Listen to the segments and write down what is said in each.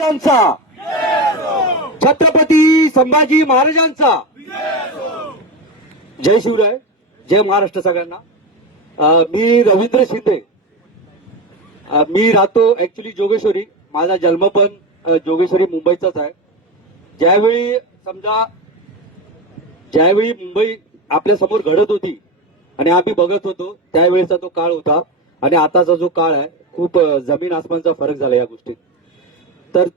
त्यांचा छत्रपती संभाजी महाराजांचा जय शिवराय, जय महाराष्ट्र सगळ्यांना. मी रवींद्र शिंदे. मी राहतो ऍक्च्युली जोगेश्वरी. माझा जन्म पण जोगेश्वरी मुंबईचाच आहे. ज्यावेळी मुंबई आपल्या समोर घडत होती आणि आम्ही बघत होतो त्यावेळेचा तो काळ होता आणि आताचा जो काळ आहे खूप जमीन आसमानचा फरक झाला या गोष्टीत. तर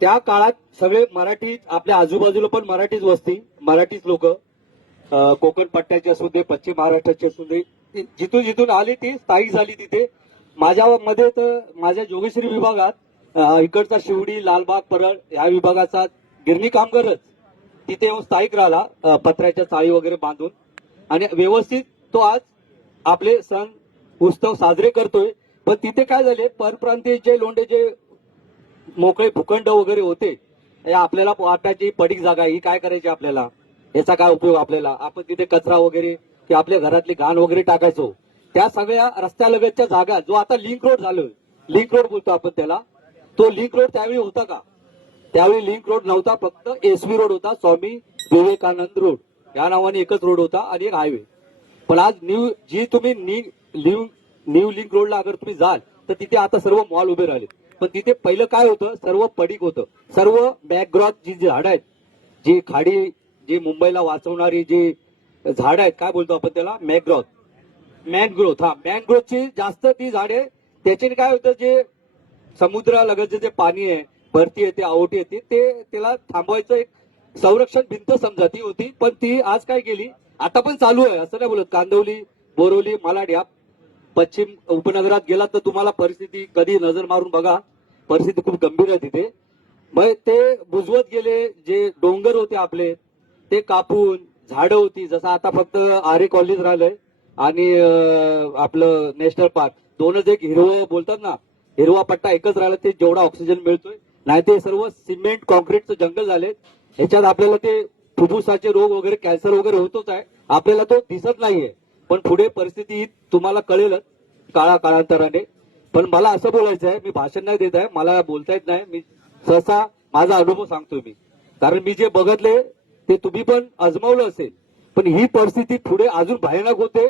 त्या काळात सगळे मराठी, आपल्या आजूबाजूला पण मराठीच वस्ती, मराठीच लोक, कोकण पट्ट्याची असू दे, पश्चिम महाराष्ट्राची असू दे, जिथून जिथून आली ती स्थायिक झाली तिथे. माझ्यामध्ये तर माझ्या जोगेश्वरी विभागात इकडचा शिवडी, लालबाग, परळ या विभागाचा गिरणी कामगारच तिथे येऊन स्थायिक राहिला, पत्र्याच्या चाळी वगैरे बांधून, आणि व्यवस्थित तो आज आपले सण उत्सव साजरे करतोय. पण तिथे काय झाले, परप्रांतीय जे लोंढे, जे मोकळे भूखंड वगैरे होते, आपल्याला वाटायची पडीक जागा ही काय करायची, आपल्याला याचा काय उपयोग, आपल्याला आपण तिथे कचरा वगैरे की आपल्या घरातली घाण वगैरे टाकायचो. त्या सगळ्या रस्त्यालगतच्या जागा, जो आता लिंक रोड झालं, लिंक रोड बोलतो आपण त्याला, तो लिंक रोड त्यावेळी होता का? त्यावेळी लिंक रोड नव्हता, फक्त एसवी रोड होता, स्वामी विवेकानंद रोड या नावाने एकच रोड होता आणि एक हायवे. पण आज न्यू लिंक रोडला अगर तुम्ही जाल तर तिथे आता सर्व मॉल उभे राहिले. पण तिथे पहिलं काय होतं, सर्व पडीक होतं. सर्व मॅग्रॉथ जी झाडं आहेत, जी खाडी, जी मुंबईला वाचवणारी जी झाडं आहेत, काय बोलतो आपण त्याला, मॅग्रॉथ. हा मॅनग्रोथची जास्त ती झाडे, त्याच्याने काय होतं, जे समुद्रालगतचे जे पाणी आहे, भरती येते, आवटी येते, ते त्याला थांबवायचं एक संरक्षण भिंत समजा ती होती. पण ती आज काय केली, आता पण चालू आहे, असं नाही बोलत. कांदिवली, बोरिवली, मालाड या पश्चिम उपनगरात गेलात तर तुम्हाला परिस्थिती, कधी नजर मारून बघा, परिस्थिती खूप गंभीर आहे तिथे. मग ते बुजवत गेले, जे डोंगर होते आपले ते कापून, झाडं होती, जसं आता फक्त आरे कॉलेज राहिलंय आणि आपलं नॅशनल पार्क, दोनच एक हिरवं बोलतात ना, हिरवा पट्टा एकच राहिला, ते जेवढा ऑक्सिजन मिळतोय, नाही ते सर्व सिमेंट कॉन्क्रीटचं जंगल झाले. ह्याच्यात आपल्याला ते फुफ्फुसाचे रोग वगैरे, कॅन्सर वगैरे होतोच आहे, आपल्याला तो दिसत नाहीये. पण पुढे परिस्थिती तुम्हाला कळेलच काळांतराने. पण मला असं बोलायचं आहे, मी भाषण नाही देत आहे, मला बोलता येत नाही, मी सहसा माझा अनुभव सांगतोय मी, कारण मी जे बघितले ते तुम्ही पण अजमावलं असेल. पण ही परिस्थिती पुढे अजून भयानक होते,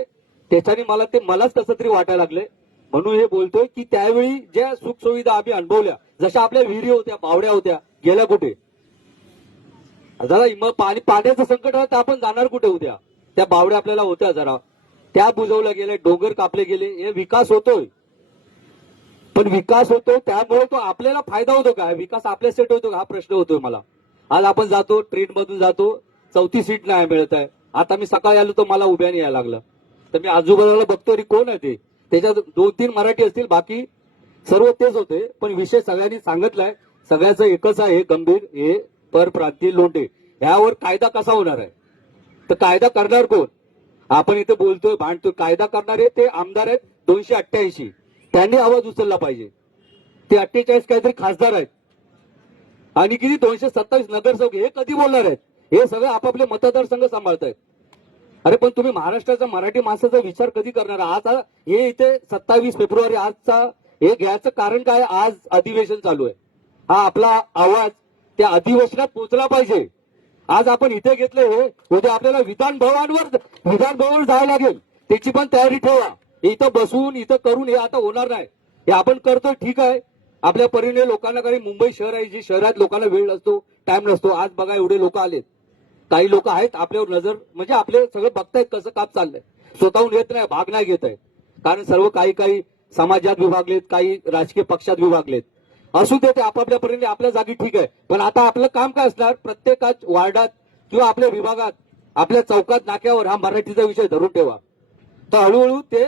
त्याच्याने मलाच कसं तरी वाटायला लागले. म्हणून हे बोलतोय की त्यावेळी ज्या सुखसुविधा आम्ही अनुभवल्या, जशा आपल्या विहिरी होत्या, बावड्या होत्या, गेल्या कुठे? जरा पाण्याचं संकट आहे तर आपण जाणार कुठे उद्या? त्या बावड्या आपल्याला होत्या, जरा त्या बुजवल्या गेल्या, डोंगर कापले गेले. हे विकास होतोय, पण विकास होतो त्यामुळे तो आपल्याला फायदा होतो का? विकास आपल्यासाठी होतो का, हा प्रश्न होतोय मला. आज आपण जातो, ट्रेन मधून जातो, 4थी सीट नाही मिळत आहे. आता मी सकाळी आलो तर मला उभ्याने यायला लागलं, तर मी आजूबाजूला बघतो अरे कोण आहे ते, त्याच्यात 2-3 मराठी असतील, बाकी सर्व तेच होते. पण विषय सगळ्यांनी सांगितलाय, सगळ्याचं एकच आहे गंभीर, हे परप्रांतीय लोंढे. ह्यावर कायदा कसा होणार आहे? तर कायदा करणार कोण? आपण इथे बोलतोय, भांडतोय, कायदा करणारे ते आमदार आहेत 288, त्यांनी आवाज उचलला पाहिजे. ते 48 काहीतरी खासदार आहेत आणि किती 227 नगरसेवक, हे कधी बोलणार आहेत? हे सगळे आपापले मतदारसंघ सांभाळतायत. अरे पण तुम्ही महाराष्ट्राचा, मराठी माणसाचा विचार कधी करणार? आज हे इथे 27 फेब्रुवारी आजचा हे घ्यायचं कारण काय? आज अधिवेशन चालू आहे, हा आपला आवाज त्या अधिवेशनात पोहोचला पाहिजे. आज आपण इथे घेतले, हे उद्या आपल्याला विधान भवन जायला लागेल, त्याची पण तयारी ठेवा. इथं बसून इथं करून हे आता होणार नाही. हे आपण करतोय ठीक आहे, आपल्या परीने लोकांना, काही मुंबई शहर आहे, जी शहरात लोकांना वेळ नसतो, टाइम नसतो. आज बघा एवढे लोक आलेत, काही लोक आहेत आपल्यावर नजर, म्हणजे आपले सगळं बघतायत कसं काम चाललंय, स्वतःहून येत नाही, भाग नाही घेत आहे. कारण सर्व काही समाजात विभागलेत, काही राजकीय पक्षात विभागलेत. असू दे, ते आपापल्या परीने आपल्या जागी ठीक आहे. पण आता आपलं काम काय असणार, प्रत्येकाच वार्डात किंवा आपल्या विभागात, आपल्या चौकात, नाक्यावर हा मराठीचा विषय धरून ठेवा. तर हळूहळू ते,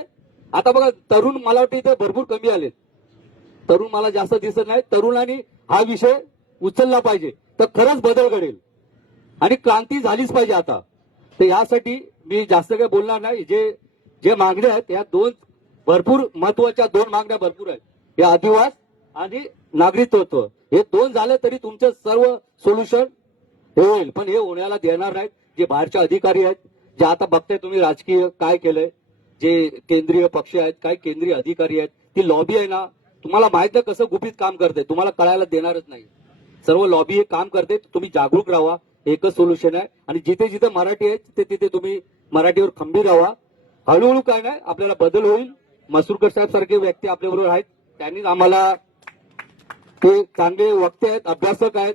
आता बघा तरुण, मला वाटतं इथे भरपूर कमी आलेत, तरुण मला जास्त दिसत नाही. तरुणांनी हा विषय उचलला पाहिजे, तर खरंच बदल घडेल आणि क्रांती झालीच पाहिजे आता. तर यासाठी मी जास्त काही बोलणार नाही. जे मागण्या आहेत, या भरपूर महत्वाच्या 2 मागण्या भरपूर आहेत. हे आदिवास आणि नागरिकत्व, हे 2 झाले तरी तुमचं सर्व सोल्युशन होईल. पण हे होण्याला देणार नाहीत जे बाहेरचे अधिकारी आहेत, जे आता बघताय तुम्ही राजकीय काय केलंय, जे केंद्रीय पक्ष आहेत, काय केंद्रीय अधिकारी आहेत, ती लॉबी आहे ना, तुम्हाला माहित आहे कसं गुपित काम करते, तुम्हाला कळायला देणारच नाही. सर्व लॉबी हे काम करते, तुम्ही जागरूक राहा. एकच सोल्युशन आहे. आणि जिथे जिथे मराठी आहे तिथे तिथे तुम्ही मराठीवर खंबीर राहा. हळूहळू काय नाही, आपल्याला बदल होईल. मसुरकर साहेब सारखे व्यक्ती आपल्याबरोबर आहेत, त्यांनी आम्हाला, ते चांगले वक्ते आहेत, अभ्यासक आहेत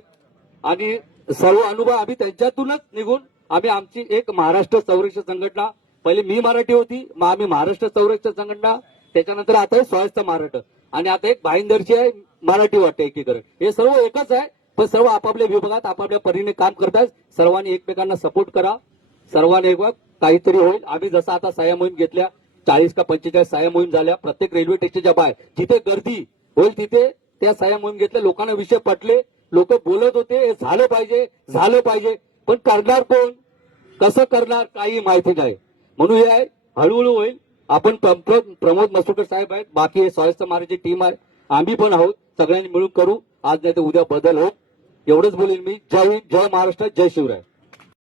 आणि सर्व अनुभव आम्ही त्यांच्यातूनच निघून आम्ही आमची एक महाराष्ट्र संरक्षण संघटना, पहिले मी मराठी होती, मग आम्ही महाराष्ट्र संरक्षण संघटना, त्याच्यानंतर आता हे स्वायत्त महाराष्ट्र, आणि आता एक भाईंदरची आहे मराठी वाटते एकीकरण. हे सर्व एकच आहे, पण सर्व आपापल्या विभागात आपापल्या परीने काम करतात. सर्वांनी एकमेकांना सपोर्ट करा, सर्वांनी एक काहीतरी होईल. आम्ही जसं आता सह्या मोहीम घेतल्या, 40 का 45 सह्या मोहीम झाल्या प्रत्येक रेल्वे स्टेशनच्या बाहेर, जिथे गर्दी होईल तिथे त्या सह्या मोहीम घेतल्या. लोकांना विषय पटले, लोक बोलत होते हे झालं पाहिजे झालं पाहिजे, पण करणार कोण, कसं करणार काही माहिती नाही. म्हणून हे आहे, हळूहळू होईल. आपण प्रमोद मसुरकर साहेब आहेत, बाकी हे स्वायत्त महाराजची टीम आहे, आम्ही पण आहोत. सगळ्यांनी मिळून करू, आज नाही तर उद्या बदल होत. एवढंच बोलेन मी. जय हिंद, जय महाराष्ट्र, जय शिवराय.